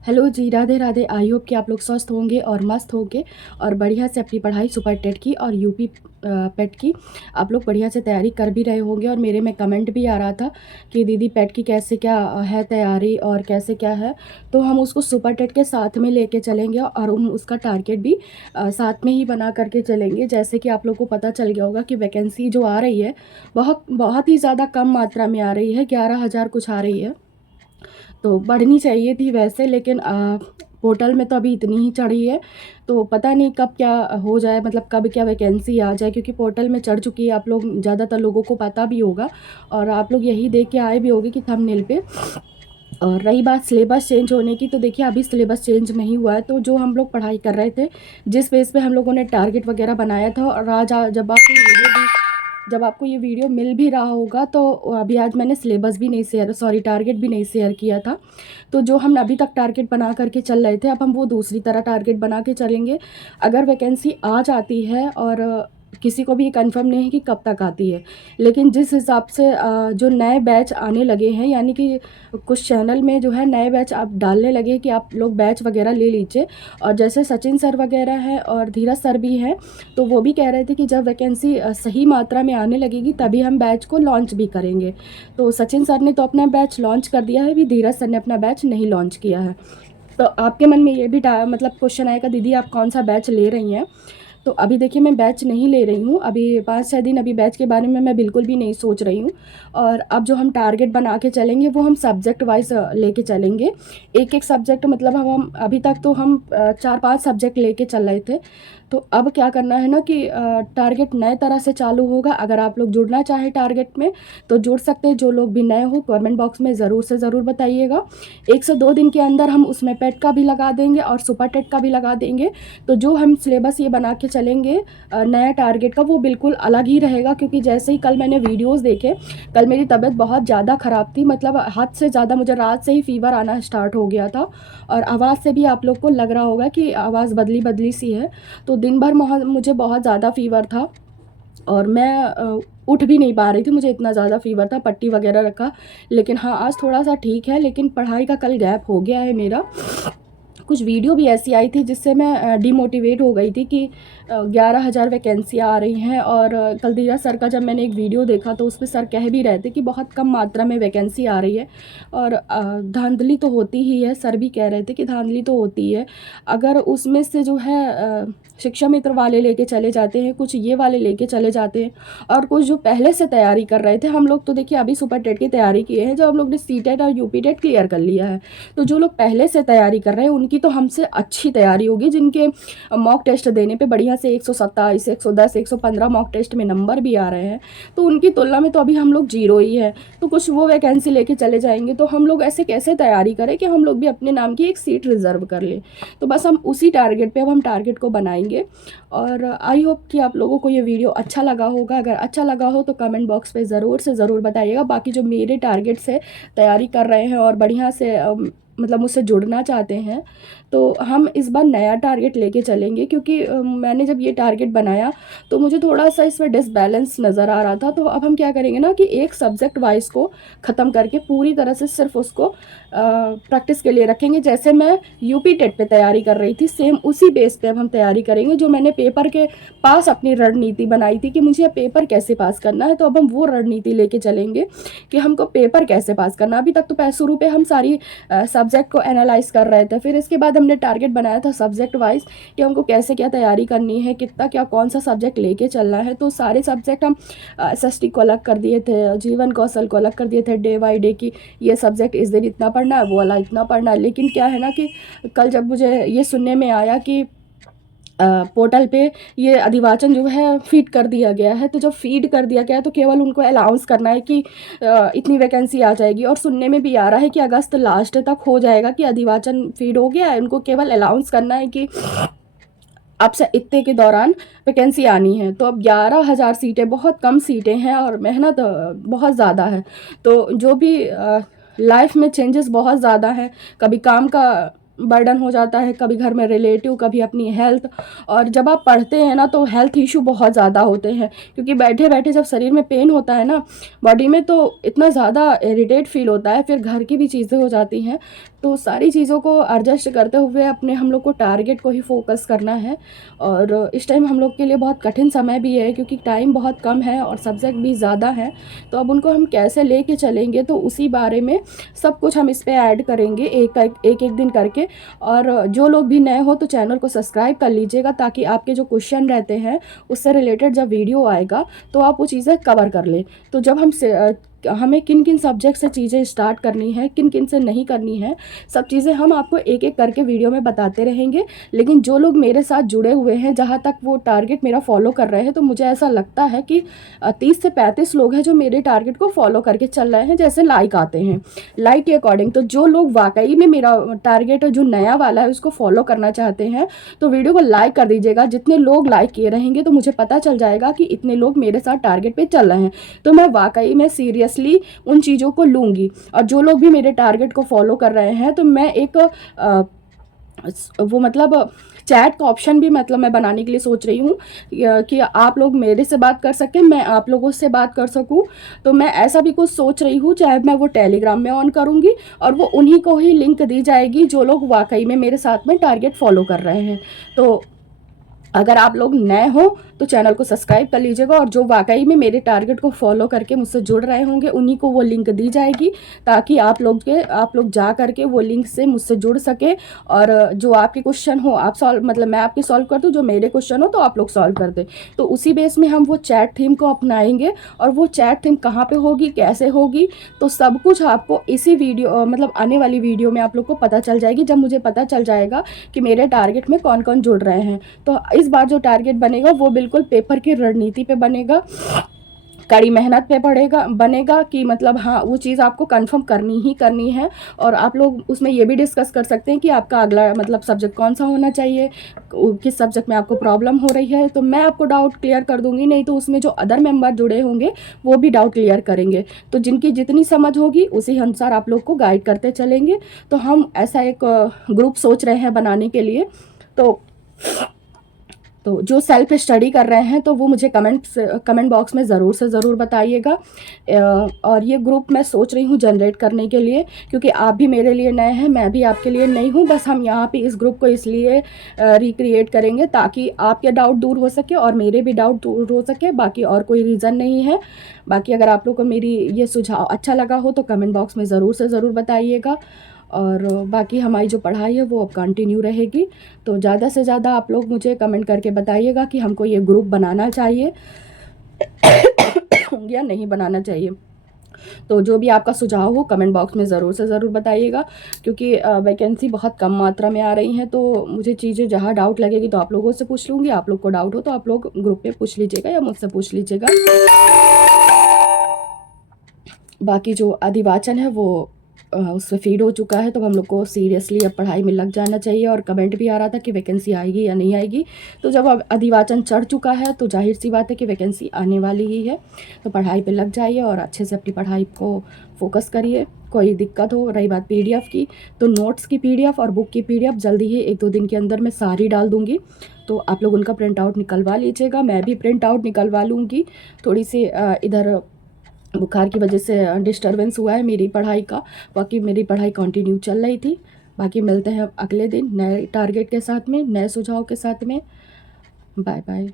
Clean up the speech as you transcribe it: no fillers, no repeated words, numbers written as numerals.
Hello जी, Radhe Radhe. I hope कि आप लोग स्वस्थ होंगे और मस्त होंगे और बढ़िया से अपनी पढ़ाई सुपर टेट की और यूपी पेट की आप लोग बढ़िया से तैयारी कर भी रहे होंगे। और मेरे में कमेंट भी आ रहा था कि दीदी पेट की कैसे क्या है तैयारी और कैसे क्या है। तो हम उसको सुपर टेट के साथ में लेके चलेंगे और हम उसका टारगेट भी साथ में ही बना करके चलेंगे। जैसे कि आप लोग को पता चल गया होगा कि वैकेंसी जो आ रही है बहुत बहुत ही ज़्यादा कम मात्रा में आ रही है, 11,000 कुछ आ रही है। तो बढ़नी चाहिए थी वैसे, लेकिन पोर्टल में तो अभी इतनी ही चढ़ी है। तो पता नहीं कब क्या हो जाए, मतलब कब क्या वैकेंसी आ जाए, क्योंकि पोर्टल में चढ़ चुकी है। आप लोग ज़्यादातर लोगों को पता भी होगा और आप लोग यही देख के आए भी होंगे कि थंबनेल पे। और रही बात सिलेबस चेंज होने की, तो देखिए अभी सिलेबस चेंज नहीं हुआ है। तो जो हम लोग पढ़ाई कर रहे थे, जिस बेस पे हम लोगों ने टारगेट वगैरह बनाया था, और आज जब आपको ये वीडियो मिल भी रहा होगा तो अभी आज मैंने सिलेबस भी नहीं शेयर, सॉरी टारगेट भी नहीं शेयर किया था। तो जो हम अभी तक टारगेट बना करके चल रहे थे, अब हम वो दूसरी तरह टारगेट बना के चलेंगे। अगर वैकेंसी आ जाती है, और किसी को भी कंफर्म नहीं है कि कब तक आती है, लेकिन जिस हिसाब से जो नए बैच आने लगे हैं, यानी कि कुछ चैनल में जो है नए बैच आप डालने लगे कि आप लोग बैच वगैरह ले लीजिए। और जैसे सचिन सर वगैरह हैं और धीरज सर भी हैं, तो वो भी कह रहे थे कि जब वैकेंसी सही मात्रा में आने लगेगी तभी हम बैच को लॉन्च भी करेंगे। तो सचिन सर ने तो अपना बैच लॉन्च कर दिया है, अभी धीरज सर ने अपना बैच नहीं लॉन्च किया है। तो आपके मन में ये भी मतलब क्वेश्चन आएगा, दीदी आप कौन सा बैच ले रही हैं। तो अभी देखिए मैं बैच नहीं ले रही हूँ, अभी 5-6 दिन अभी बैच के बारे में मैं बिल्कुल भी नहीं सोच रही हूँ। और अब जो हम टारगेट बना के चलेंगे वो हम सब्जेक्ट वाइज लेके चलेंगे। एक एक सब्जेक्ट, मतलब हम अभी तक तो हम 4-5 सब्जेक्ट लेके चल रहे थे। तो अब क्या करना है ना कि टारगेट नए तरह से चालू होगा। अगर आप लोग जुड़ना चाहें टारगेट में तो जुड़ सकते हैं। जो लोग भी नए हो कमेंट बॉक्स में ज़रूर से ज़रूर बताइएगा। 1 से 2 दिन के अंदर हम उसमें पेट का भी लगा देंगे और सुपर टेट का भी लगा देंगे। तो जो हम सिलेबस ये बना के चलेंगे नया टारगेट का, वो बिल्कुल अलग ही रहेगा। क्योंकि जैसे ही कल मैंने वीडियोस देखे, कल मेरी तबीयत बहुत ज़्यादा ख़राब थी, मतलब हद से ज़्यादा मुझे रात से ही फ़ीवर आना स्टार्ट हो गया था। और आवाज़ से भी आप लोग को लग रहा होगा कि आवाज़ बदली बदली सी है। तो दिन भर मुझे बहुत ज़्यादा फ़ीवर था और मैं उठ भी नहीं पा रही थी, मुझे इतना ज़्यादा फ़ीवर था, पट्टी वगैरह रखा। लेकिन हाँ, आज थोड़ा सा ठीक है, लेकिन पढ़ाई का कल गैप हो गया है मेरा। कुछ वीडियो भी ऐसी आई थी जिससे मैं डिमोटिवेट हो गई थी कि 11,000 वैकेंसियाँ आ रही हैं। और कल धीरज सर का जब मैंने एक वीडियो देखा तो उसमें सर कह भी रहे थे कि बहुत कम मात्रा में वैकेंसी आ रही है। और धांधली तो होती ही है, सर भी कह रहे थे कि धांधली तो होती है। अगर उसमें से जो है शिक्षा मित्र वाले लेके चले जाते हैं, कुछ ये वाले लेके चले जाते हैं, और कुछ जो पहले से तैयारी कर रहे थे। हम लोग तो देखिए अभी सुपर टेट की तैयारी किए हैं, जो हम लोग ने सी टेट और यूपी टेट क्लियर कर लिया है। तो जो लोग पहले से तैयारी कर रहे हैं उनकी तो हमसे अच्छी तैयारी होगी, जिनके मॉक टेस्ट देने पे बढ़िया से 127, 110, 115 मॉक टेस्ट में नंबर भी आ रहे हैं। तो उनकी तुलना में तो अभी हम लोग जीरो ही है। तो कुछ वो वैकेंसी लेके चले जाएंगे, तो हम लोग ऐसे कैसे तैयारी करें कि हम लोग भी अपने नाम की एक सीट रिजर्व कर लें। तो बस हम उसी टारगेट पे अब हम टारगेट को बनाएंगे। और आई होप कि आप लोगों को ये वीडियो अच्छा लगा होगा। अगर अच्छा लगा हो तो कमेंट बॉक्स पे ज़रूर से ज़रूर बताइएगा। बाकी जो मेरे टारगेट से तैयारी कर रहे हैं और बढ़िया से मतलब मुझसे जुड़ना चाहते हैं, तो हम इस बार नया टारगेट लेके चलेंगे। क्योंकि मैंने जब ये टारगेट बनाया तो मुझे थोड़ा सा इसमें डिसबैलेंस नज़र आ रहा था। तो अब हम क्या करेंगे ना कि एक सब्जेक्ट वाइज को ख़त्म करके पूरी तरह से सिर्फ उसको प्रैक्टिस के लिए रखेंगे। जैसे मैं यूपी टेट पे तैयारी कर रही थी, सेम उसी बेस पे अब हम तैयारी करेंगे। जो मैंने पेपर के पास अपनी रणनीति बनाई थी कि मुझे पेपर कैसे पास करना है, तो अब हम वो रणनीति लेके चलेंगे कि हमको पेपर कैसे पास करना। अभी तक तो शुरू पे हम सारी सब्जेक्ट को एनालाइज कर रहे थे, फिर इसके बाद हमने टारगेट बनाया था सब्जेक्ट वाइज कि हमको कैसे क्या तैयारी करनी है, कितना क्या कौन सा सब्जेक्ट लेके चलना है। तो सारे सब्जेक्ट हम एसएसटी को अलग कर दिए थे, जीवन कौशल को अलग कर दिए थे, डे बाई डे की ये सब्जेक्ट इस दिन इतना पढ़ना है, वो वाला इतना पढ़ना है। लेकिन क्या है ना कि कल जब मुझे ये सुनने में आया कि पोर्टल पे ये अधिवाचन जो है फीड कर दिया गया है, तो जब फीड कर दिया गया है तो केवल उनको अनाउंस करना है कि इतनी वैकेंसी आ जाएगी। और सुनने में भी आ रहा है कि अगस्त लास्ट तक हो जाएगा कि अधिवाचन फीड हो गया है। उनको केवल अनाउंस करना है कि आपसे इतने के दौरान वैकेंसी आनी है। तो अब 11,000 सीटें बहुत कम सीटें हैं और मेहनत बहुत ज़्यादा है। तो जो भी लाइफ में चेंजेस बहुत ज़्यादा हैं, कभी काम का बर्डन हो जाता है, कभी घर में रिलेटिव, कभी अपनी हेल्थ। और जब आप पढ़ते हैं ना तो हेल्थ इशू बहुत ज़्यादा होते हैं, क्योंकि बैठे बैठे जब शरीर में पेन होता है ना बॉडी में, तो इतना ज़्यादा इरिटेट फील होता है, फिर घर की भी चीज़ें हो जाती हैं। तो सारी चीज़ों को एडजस्ट करते हुए अपने हम लोग को टारगेट को ही फोकस करना है। और इस टाइम हम लोग के लिए बहुत कठिन समय भी है, क्योंकि टाइम बहुत कम है और सब्जेक्ट भी ज़्यादा हैं। तो अब उनको हम कैसे लेके चलेंगे, तो उसी बारे में सब कुछ हम इस पे ऐड करेंगे एक एक दिन करके। और जो लोग भी नए हो तो चैनल को सब्सक्राइब कर लीजिएगा, ताकि आपके जो क्वेश्चन रहते हैं उससे रिलेटेड जब वीडियो आएगा तो आप वो चीज़ें कवर कर लें। तो जब हमें किन किन सब्जेक्ट से चीज़ें स्टार्ट करनी है, किन किन से नहीं करनी है, सब चीज़ें हम आपको एक एक करके वीडियो में बताते रहेंगे। लेकिन जो लोग मेरे साथ जुड़े हुए हैं, जहाँ तक वो टारगेट मेरा फॉलो कर रहे हैं, तो मुझे ऐसा लगता है कि 30 से 35 लोग हैं जो मेरे टारगेट को फॉलो करके चल रहे हैं, जैसे लाइक आते हैं लाइक के अकॉर्डिंग। तो जो लोग वाकई में मेरा टारगेट जो नया वाला है उसको फॉलो करना चाहते हैं, तो वीडियो को लाइक कर दीजिएगा। जितने लोग लाइक किए रहेंगे तो मुझे पता चल जाएगा कि इतने लोग मेरे साथ टारगेट पे चल रहे हैं, तो मैं वाकई में सीरियसली उन चीज़ों को लूँगी। और जो लोग भी मेरे टारगेट को फॉलो कर रहे हैं, तो मैं एक वो मतलब चैट का ऑप्शन भी मतलब मैं बनाने के लिए सोच रही हूँ, कि आप लोग मेरे से बात कर सकें, मैं आप लोगों से बात कर सकूँ। तो मैं ऐसा भी कुछ सोच रही हूँ, चाहे मैं वो टेलीग्राम में ऑन करूँगी और वो उन्हीं को ही लिंक दी जाएगी जो लोग वाकई में मेरे साथ में टारगेट फॉलो कर रहे हैं। तो अगर आप लोग नए हो तो चैनल को सब्सक्राइब कर लीजिएगा, और जो वाकई में मेरे टारगेट को फॉलो करके मुझसे जुड़ रहे होंगे उन्हीं को वो लिंक दी जाएगी, ताकि आप लोग जा करके वो लिंक से मुझसे जुड़ सके। और जो आपके क्वेश्चन हो आप सॉल्व, मतलब मैं आपके सॉल्व कर दूँ, जो मेरे क्वेश्चन हो तो आप लोग सॉल्व कर दें। तो उसी बेस में हम वो चैट थीम को अपनाएंगे। और वो चैट थीम कहाँ पर होगी, कैसे होगी, तो सब कुछ आपको इसी वीडियो मतलब आने वाली वीडियो में आप लोग को पता चल जाएगी, जब मुझे पता चल जाएगा कि मेरे टारगेट में कौन कौन जुड़ रहे हैं। तो इस बार जो टारगेट बनेगा वो बिल्कुल पेपर की रणनीति पे बनेगा, कड़ी मेहनत पे बनेगा, कि मतलब हाँ वो चीज़ आपको कंफर्म करनी ही करनी है। और आप लोग उसमें ये भी डिस्कस कर सकते हैं कि आपका अगला मतलब सब्जेक्ट कौन सा होना चाहिए, किस सब्जेक्ट में आपको प्रॉब्लम हो रही है, तो मैं आपको डाउट क्लियर कर दूंगी। नहीं तो उसमें जो अदर मेंबर जुड़े होंगे वो भी डाउट क्लियर करेंगे। तो जिनकी जितनी समझ होगी उसी अनुसार आप लोग को गाइड करते चलेंगे। तो हम ऐसा एक ग्रुप सोच रहे हैं बनाने के लिए। तो जो सेल्फ स्टडी कर रहे हैं तो वो मुझे कमेंट बॉक्स में ज़रूर से ज़रूर बताइएगा। और ये ग्रुप मैं सोच रही हूँ जनरेट करने के लिए, क्योंकि आप भी मेरे लिए नए हैं, मैं भी आपके लिए नई हूँ। बस हम यहाँ पे इस ग्रुप को इसलिए रिक्रिएट करेंगे ताकि आपके डाउट दूर हो सके और मेरे भी डाउट दूर हो सके, बाकी और कोई रीज़न नहीं है। बाकी अगर आप लोग को मेरी ये सुझाव अच्छा लगा हो तो कमेंट बॉक्स में ज़रूर से ज़रूर बताइएगा। और बाकी हमारी जो पढ़ाई है वो अब कंटिन्यू रहेगी। तो ज़्यादा से ज़्यादा आप लोग मुझे कमेंट करके बताइएगा कि हमको ये ग्रुप बनाना चाहिए या नहीं बनाना चाहिए। तो जो भी आपका सुझाव हो कमेंट बॉक्स में ज़रूर से ज़रूर बताइएगा, क्योंकि वैकेंसी बहुत कम मात्रा में आ रही हैं। तो मुझे चीज़ें जहाँ डाउट लगेगी तो आप लोगों से पूछ लूँगी, आप लोग को डाउट हो तो आप लोग ग्रुप पे पूछ लीजिएगा या मुझसे पूछ लीजिएगा। बाकी जो अधिवाचन है वो उस पर फीड हो चुका है, तो हम लोग को सीरियसली अब पढ़ाई में लग जाना चाहिए। और कमेंट भी आ रहा था कि वैकेंसी आएगी या नहीं आएगी, तो जब अब अधिवाचन चढ़ चुका है तो जाहिर सी बात है कि वैकेंसी आने वाली ही है। तो पढ़ाई पे लग जाइए और अच्छे से अपनी पढ़ाई को फोकस करिए। कोई दिक्कत हो, रही बात पीडीएफ की, तो नोट्स की पीडीएफ और बुक की पीडीएफ जल्दी ही 1-2 दिन के अंदर मैं सारी डाल दूँगी, तो आप लोग उनका प्रिंट आउट निकलवा लीजिएगा। मैं भी प्रिंट आउट निकलवा लूँगी। थोड़ी सी इधर बुखार की वजह से डिस्टरबेंस हुआ है मेरी पढ़ाई का, बाकी मेरी पढ़ाई कंटिन्यू चल रही थी। बाकी मिलते हैं अगले दिन नए टारगेट के साथ में, नए सुझाव के साथ में। Bye bye.